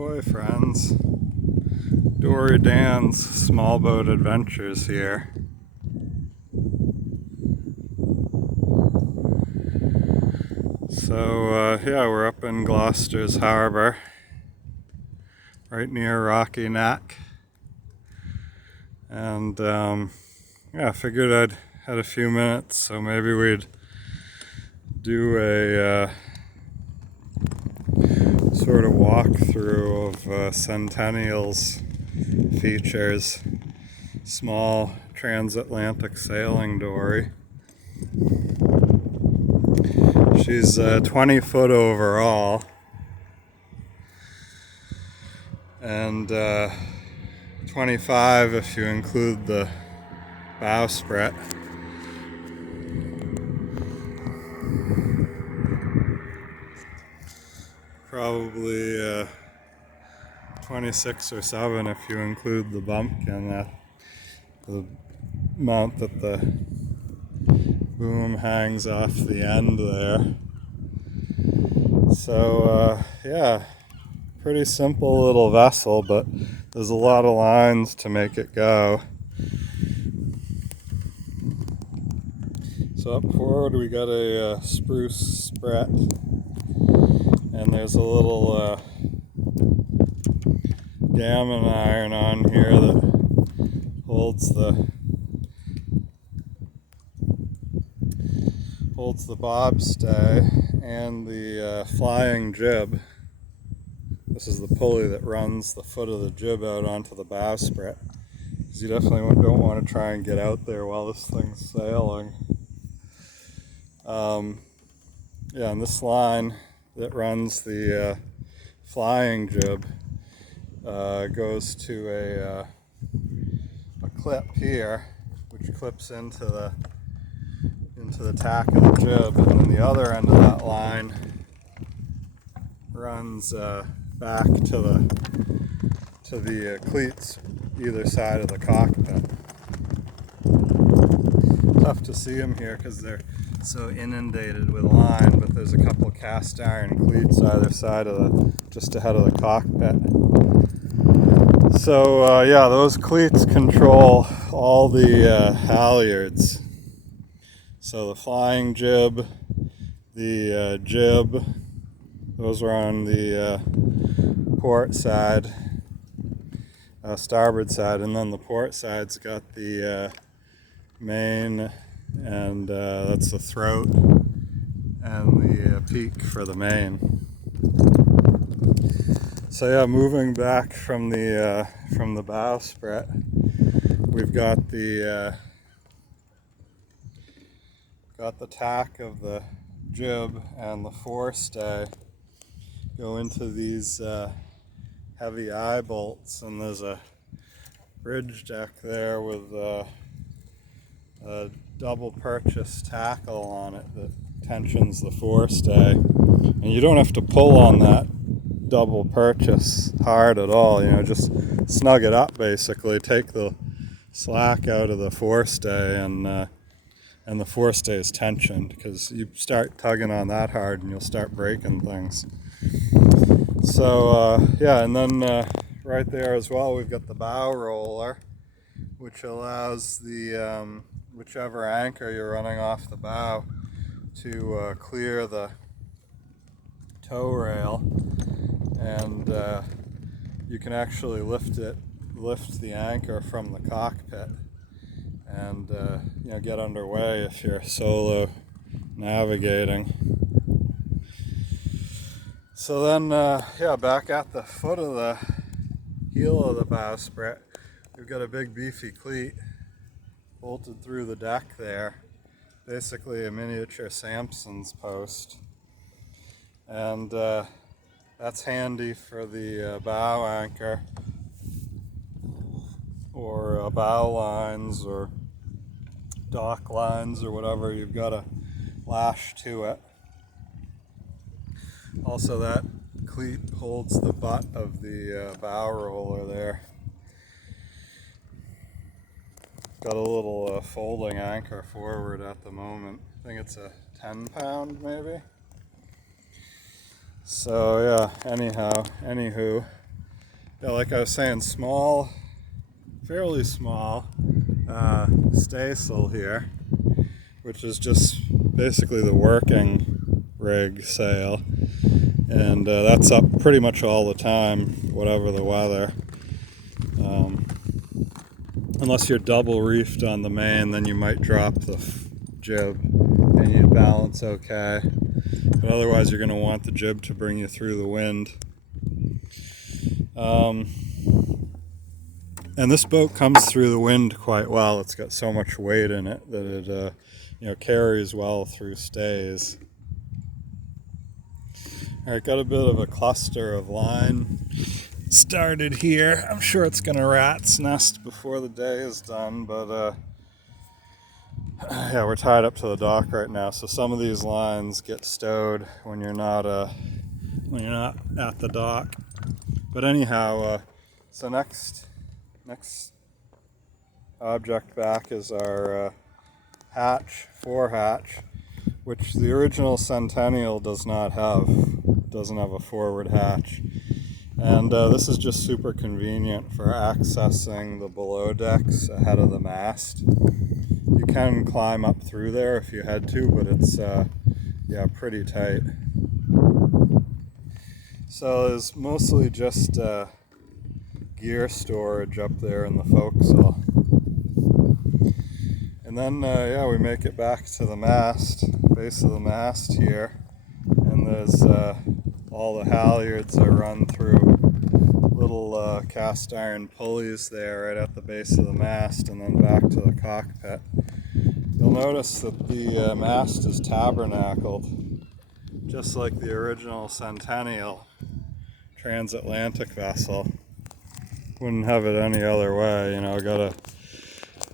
Ahoy friends, Dory Dan's small boat adventures here. So yeah, we're up in Gloucester's Harbor, right near Rocky Neck, and yeah, I figured I'd had a few minutes, so maybe we'd do a sort of walkthrough of Centennial's features. Small transatlantic sailing dory. She's 20 foot overall and 25 if you include the bowsprit. Probably 26 or 7 if you include the bumpkin, the mount that the boom hangs off the end there. So yeah, pretty simple little vessel, but there's a lot of lines to make it go. So up forward we got a spruce spret, and there's a little gammon iron on here that holds the bobstay and the flying jib. This is the pulley that runs the foot of the jib out onto the bowsprit, because you definitely don't want to try and get out there while this thing's sailing. Yeah, and this line that runs the flying jib goes to a clip here, which clips into the tack of the jib, and then the other end of that line runs back to the cleats either side of the cockpit. Tough to see them here because they're so inundated with line, but there's a couple cast iron cleats either side of just ahead of the cockpit. So yeah, those cleats control all the halyards. So the flying jib, the jib, those are on the port side, starboard side, and then the port side's got the main, and that's the throat and the peak for the main. So yeah, moving back from the bowsprit, we've got the tack of the jib and the forestay go into these heavy eye bolts, and there's a bridge deck there with a double purchase tackle on it that tensions the forestay, and you don't have to pull on that double purchase hard at all, you know, just snug it up basically, take the slack out of the forestay, and the forestay is tensioned, because you start tugging on that hard and you'll start breaking things. So yeah, and then right there as well we've got the bow roller, which allows the whichever anchor you're running off the bow to clear the tow rail, and you can actually lift the anchor from the cockpit and you know, get underway if you're solo navigating. So then yeah, back at the foot of the heel of the bowsprit, we've got a big beefy cleat bolted through the deck there, basically a miniature Samson's post, and that's handy for the bow anchor or bow lines or dock lines or whatever you've got to lash to it. Also, that cleat holds the butt of the bow roller there. Got a little folding anchor forward at the moment. I think it's a 10-pound maybe. So yeah, anywho, yeah, like I was saying, small, fairly small staysail here, which is just basically the working rig sail, and that's up pretty much all the time, whatever the weather. Unless you're double reefed on the main, then you might drop the jib and you balance okay, but otherwise you're going to want the jib to bring you through the wind. And this boat comes through the wind quite well. It's got so much weight in it that it carries well through stays. All right, got a bit of a cluster of line started here. I'm sure it's gonna rat's nest before the day is done, but yeah, we're tied up to the dock right now, so some of these lines get stowed when you're not at the dock. But anyhow, so next object back is our fore hatch, which the original Centennial doesn't have a forward hatch. And this is just super convenient for accessing the below decks ahead of the mast. You can climb up through there if you had to, but it's pretty tight. So there's mostly just gear storage up there in the forecastle. And then we make it back to the mast, base of the mast here, and there's all the halyards are run through little cast iron pulleys there right at the base of the mast, and then back to the cockpit. You'll notice that the mast is tabernacled, just like the original Centennial transatlantic vessel. Wouldn't have it any other way, gotta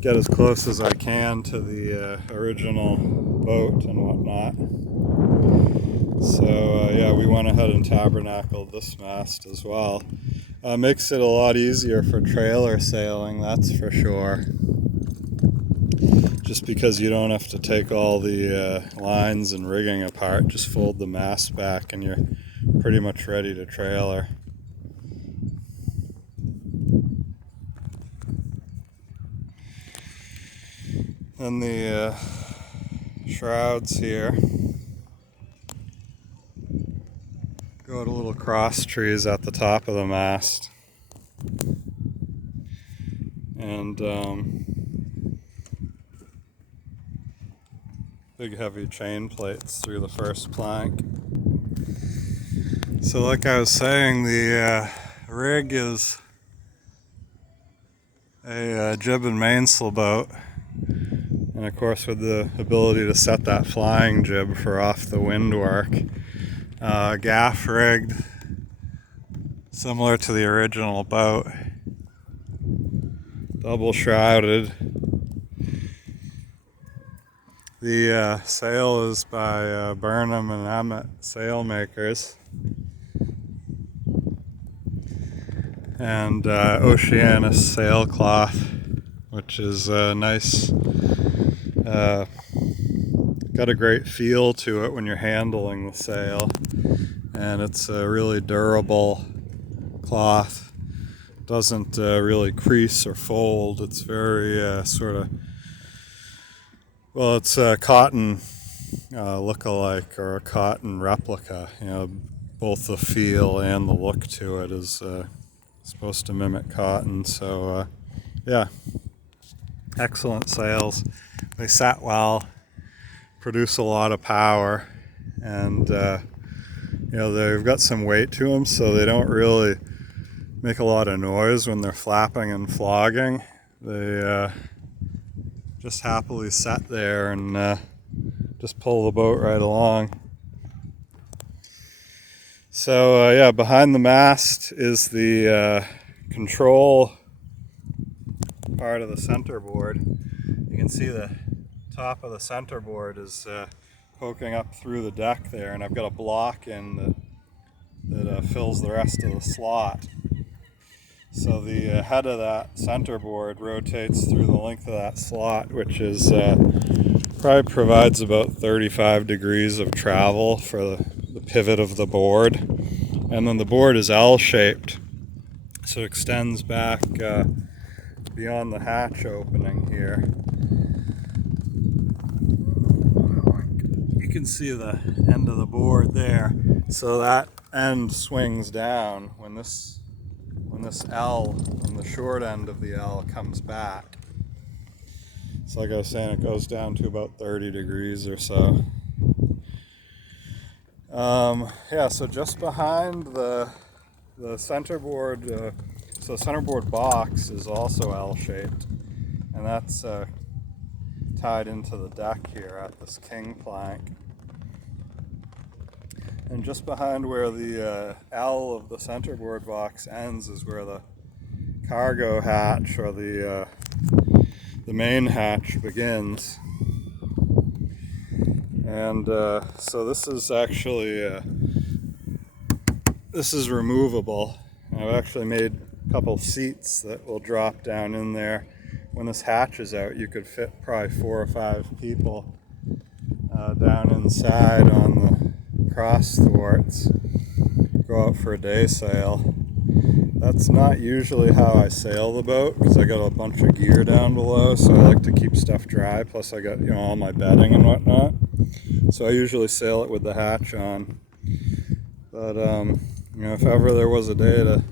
get as close as I can to the original boat and whatnot. So we went ahead and tabernacled this mast as well. Makes it a lot easier for trailer sailing, that's for sure. Just because you don't have to take all the lines and rigging apart, just fold the mast back and you're pretty much ready to trailer. And the shrouds here go to little cross trees at the top of the mast, and big heavy chain plates through the first plank. So like I was saying, the rig is a jib and mainsail boat. And of course, with the ability to set that flying jib for off the wind work, gaff rigged, similar to the original boat, double shrouded. The sail is by Burnham and Emmett Sailmakers, and Oceanus sailcloth, which is nice. Got a great feel to it when you're handling the sail, and it's a really durable cloth. Doesn't really crease or fold. It's very it's a cotton look-alike, or a cotton replica. Both the feel and the look to it is supposed to mimic cotton. So excellent sails. They sat well, produce a lot of power, and they've got some weight to them, so they don't really make a lot of noise when they're flapping and flogging. They just happily set there and just pull the boat right along. So behind the mast is the control part of the centerboard. You can see the top of the centerboard is poking up through the deck there, and I've got a block in that fills the rest of the slot. So the head of that centerboard rotates through the length of that slot, which is probably provides about 35 degrees of travel for the pivot of the board. And then the board is L-shaped, so it extends back beyond the hatch opening here. You can see the end of the board there. So that end swings down when this L, when the short end of the L comes back. So like I was saying, it goes down to about 30 degrees or so. Yeah, so just behind the centerboard, so the centerboard box is also L-shaped, and that's tied into the deck here at this king plank. And just behind where the L of the centerboard box ends is where the cargo hatch or the main hatch begins. And so this is actually this is removable. I've actually made a couple seats that will drop down in there. When this hatch is out, you could fit probably 4 or 5 people down inside on the cross thwarts, go out for a day sail. That's not usually how I sail the boat, because I got a bunch of gear down below, so I like to keep stuff dry, plus I got, you know, all my bedding and whatnot. So I usually sail it with the hatch on. But you know, if ever there was a day to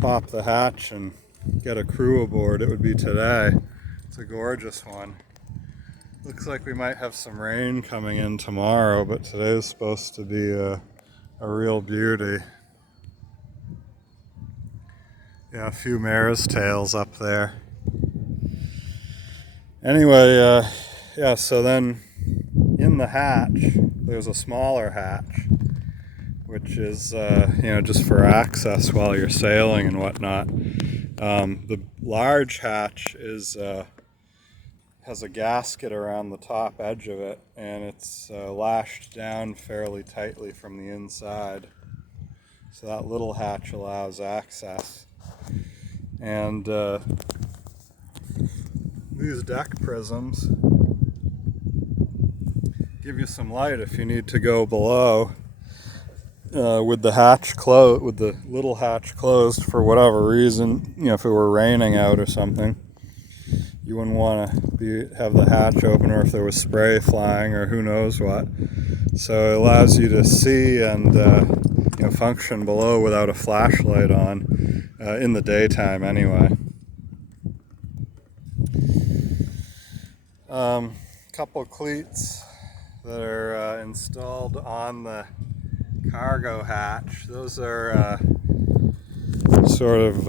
pop the hatch and get a crew aboard, it would be today. It's a gorgeous one. Looks like we might have some rain coming in tomorrow, but today is supposed to be a real beauty. Yeah, a few mare's tails up there. Anyway, yeah, so then in the hatch, there's a smaller hatch, which is, you know, just for access while you're sailing and whatnot. The large hatch is has a gasket around the top edge of it, and it's lashed down fairly tightly from the inside. So that little hatch allows access. And these deck prisms give you some light if you need to go below. With the hatch closed, with the little hatch closed for whatever reason, you know, if it were raining out or something, you wouldn't want to have the hatch open, or if there was spray flying or who knows what. So it allows you to see and you know, function below without a flashlight on in the daytime anyway. Couple cleats that are installed on the cargo hatch. Those are sort of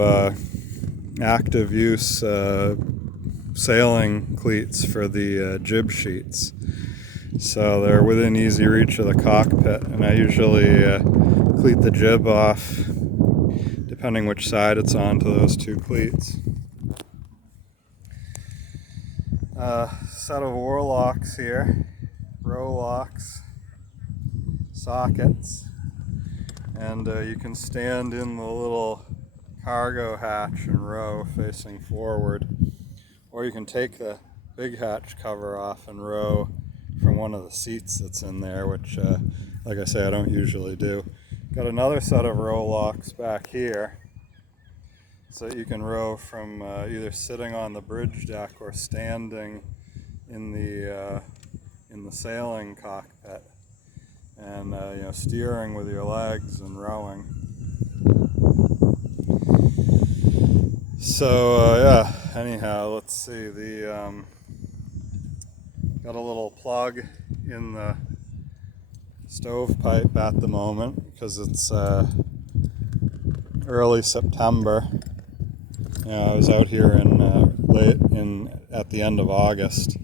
active use sailing cleats for the jib sheets. So they're within easy reach of the cockpit, and I usually cleat the jib off depending which side it's on to those 2 cleats. Set of oar locks here, row locks, sockets, and you can stand in the little cargo hatch and row facing forward, or you can take the big hatch cover off and row from one of the seats that's in there, which like I say, I don't usually do. Got another set of row locks back here, so that you can row from either sitting on the bridge deck or standing in the sailing cockpit, and you know, steering with your legs and rowing. So yeah, anyhow, let's see, the got a little plug in the stovepipe at the moment because it's early September. Yeah, I was out here at the end of August,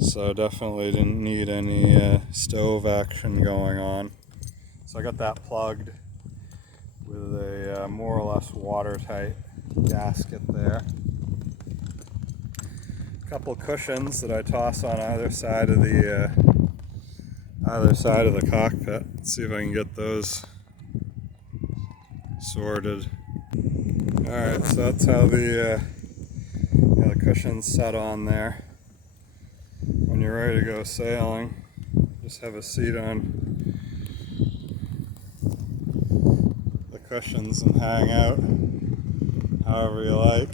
so definitely didn't need any stove action going on. So I got that plugged with a more or less watertight gasket there. A couple cushions that I toss on either side of the cockpit. Let's see if I can get those sorted. Alright, so that's how the cushion's set on there. When you're ready to go sailing, just have a seat on the cushions and hang however you like.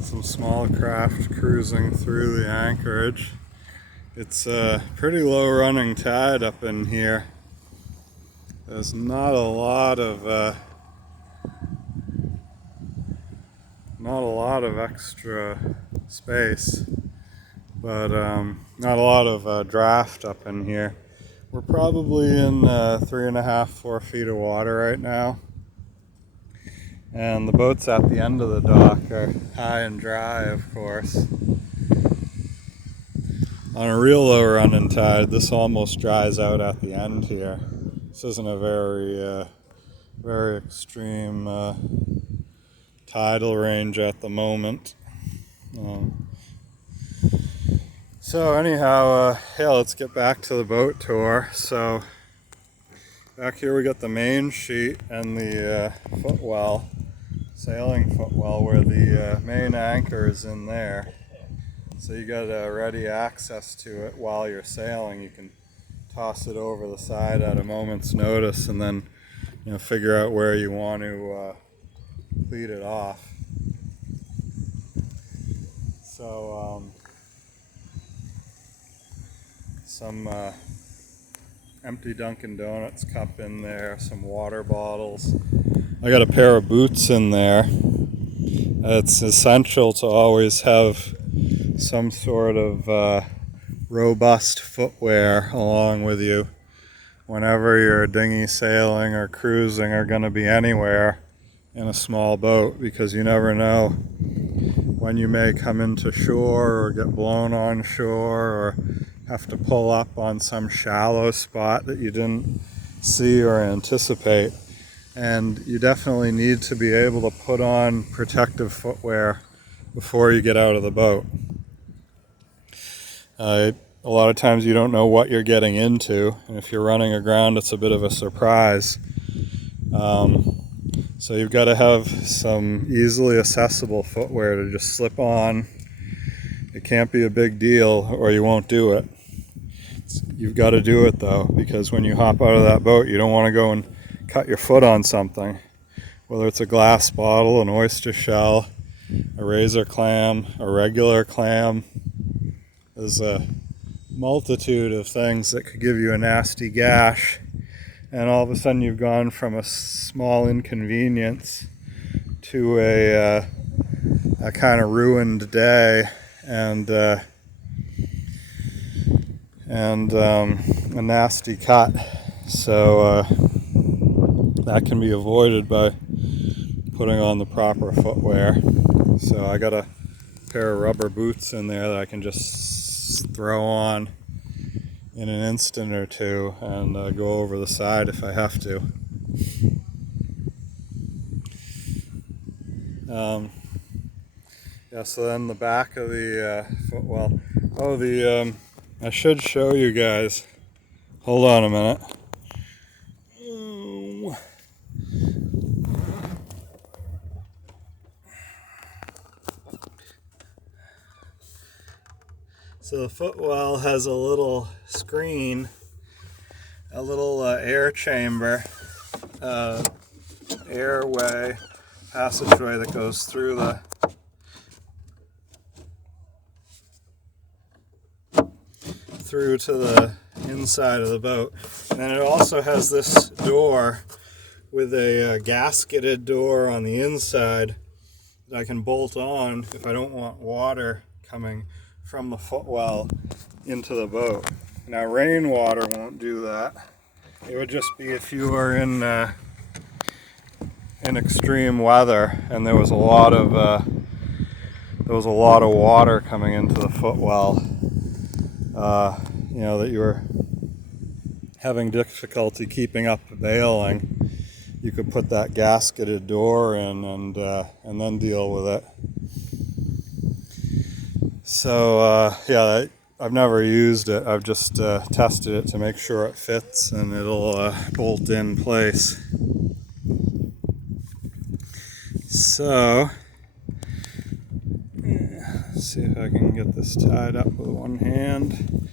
Some small craft cruising through the anchorage. It's a pretty low running tide up in here. There's not a lot of extra space, but not a lot of draft up in here. We're probably in 3.5–4 feet of water right now, and the boats at the end of the dock are high and dry, of course. On a real low running tide, this almost dries out at the end here. This isn't a very extreme tidal range at the moment. So anyhow, yeah, let's get back to the boat tour. So back here we got the main sheet and the footwell, sailing footwell, where the main anchor is in there. So you got ready access to it while you're sailing. You can toss it over the side at a moment's notice, and then figure out where you want to lead it off. So some empty Dunkin' Donuts cup in there, some water bottles. I got a pair of boots in there. It's essential to always have some sort of robust footwear along with you whenever you're dinghy sailing or cruising or going to be anywhere in a small boat, because you never know when you may come into shore or get blown on shore or have to pull up on some shallow spot that you didn't see or anticipate. And you definitely need to be able to put on protective footwear before you get out of the boat. A lot of times you don't know what you're getting into, and if you're running aground, it's a bit of a surprise. So you've got to have some easily accessible footwear to just slip on. It can't be a big deal or you won't do it. You've got to do it though, because when you hop out of that boat, you don't want to go and cut your foot on something, whether it's a glass bottle, an oyster shell, a razor clam, a regular clam. There's a multitude of things that could give you a nasty gash, and all of a sudden you've gone from a small inconvenience to a kind of ruined day and a nasty cut. So that can be avoided by putting on the proper footwear. So I got a pair of rubber boots in there that I can just throw on in an instant or two and go over the side if I have to. Yeah, so then the back of the footwell. Oh, I should show you guys. Hold on a minute. So the footwell has a little screen, a little air chamber, airway, passageway that goes through to the inside of the boat. And then it also has this door with a gasketed door on the inside that I can bolt on if I don't want water coming from the footwell into the boat. Now rainwater won't do that. It would just be if you were in extreme weather and there was a lot of water coming into the footwell. That you were having difficulty keeping up the bailing, you could put that gasketed door in and then deal with it. So yeah, I've never used it. I've just tested it to make sure it fits and it'll bolt in place. So let's see if I can get this tied up with one hand.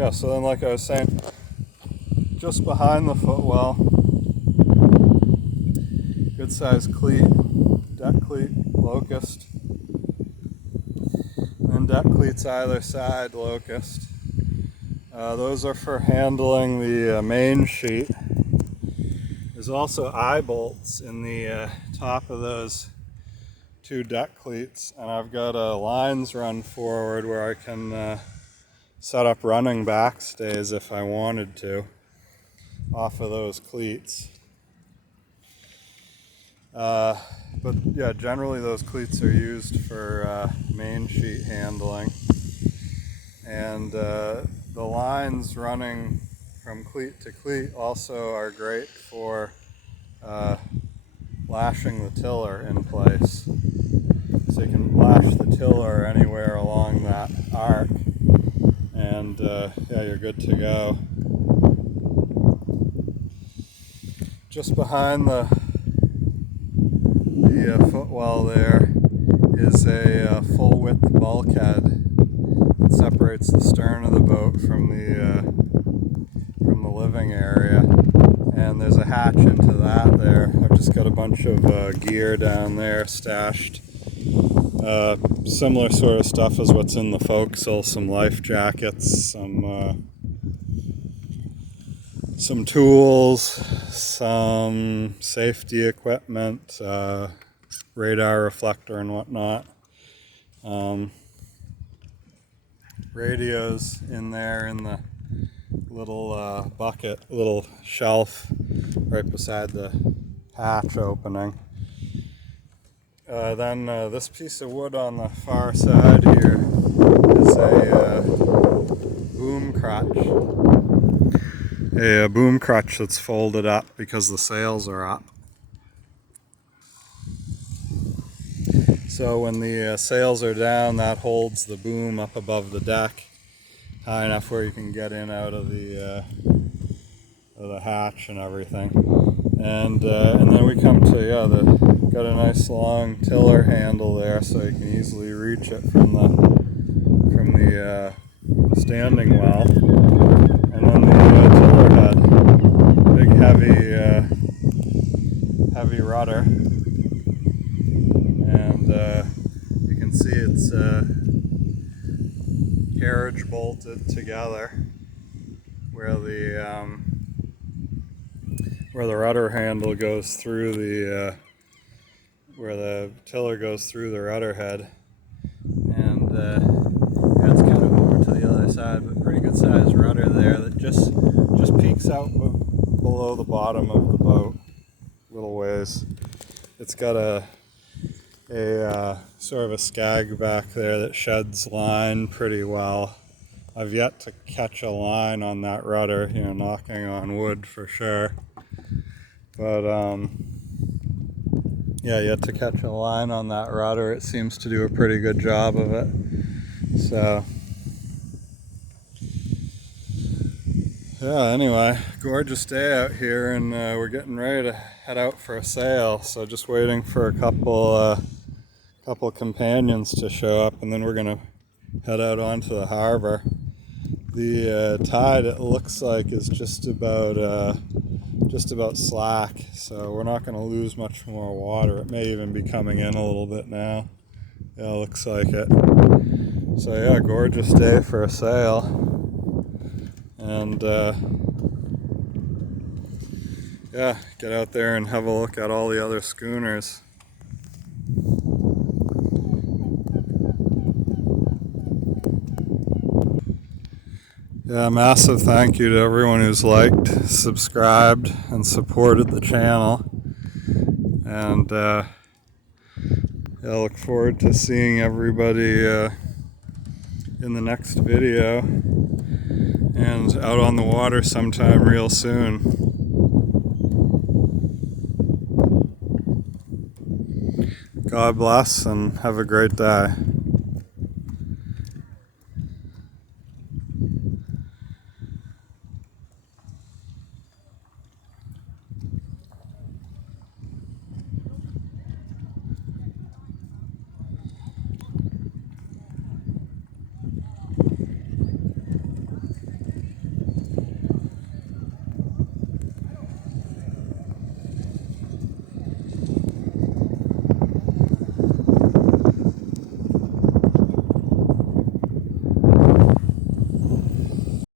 yeah, so then like I was saying, just behind the footwell, good sized cleat, deck cleat, locust, and deck cleats either side, locust. Those are for handling the main sheet. There's also eye bolts in the top of those two deck cleats, and I've got lines run forward where I can set up running backstays if I wanted to off of those cleats. But yeah, generally those cleats are used for main sheet handling, and the lines running from cleat to cleat also are great for lashing the tiller in place. So you can lash the tiller anywhere along that arc, and yeah, you're good to go. Just behind the footwell there is a full width bulkhead that separates the stern of the boat from the living area, and there's a hatch into that there. I've just got a bunch of gear down there stashed. Similar sort of stuff as what's in the forecastle, some life jackets, some tools, some safety equipment, radar reflector and whatnot. Radios in there in the little bucket, little shelf right beside the hatch opening. Then this piece of wood on the far side here is a boom crutch. A boom crutch that's folded up because the sails are up. So when the sails are down, that holds the boom up above the deck high enough where you can get in out of the hatch and everything. And then we come to, got a nice long tiller handle there, so you can easily reach it from the standing well. And then the tiller head, big heavy rudder, and you can see it's carriage bolted together where the rudder handle goes through where the tiller goes through the rudder head, and yeah, it's kind of over to the other side, but pretty good sized rudder there that just peeks out below the bottom of the boat a little ways. It's got a sort of a skag back there that sheds line pretty well. I've yet to catch a line on that rudder, knocking on wood for sure. But yeah, yet to catch a line on that rudder. It seems to do a pretty good job of it. So yeah, anyway, gorgeous day out here, and we're getting ready to head out for a sail. So just waiting for a couple companions to show up, and then we're gonna head out onto the harbor. The tide, it looks like, is just about slack, so we're not going to lose much more water. It may even be coming in a little bit now. Yeah, looks like it. So yeah, gorgeous day for a sail. And yeah, get out there and have a look at all the other schooners. Yeah, massive thank you to everyone who's liked, subscribed, and supported the channel. And yeah, I look forward to seeing everybody in the next video and out on the water sometime real soon. God bless and have a great day.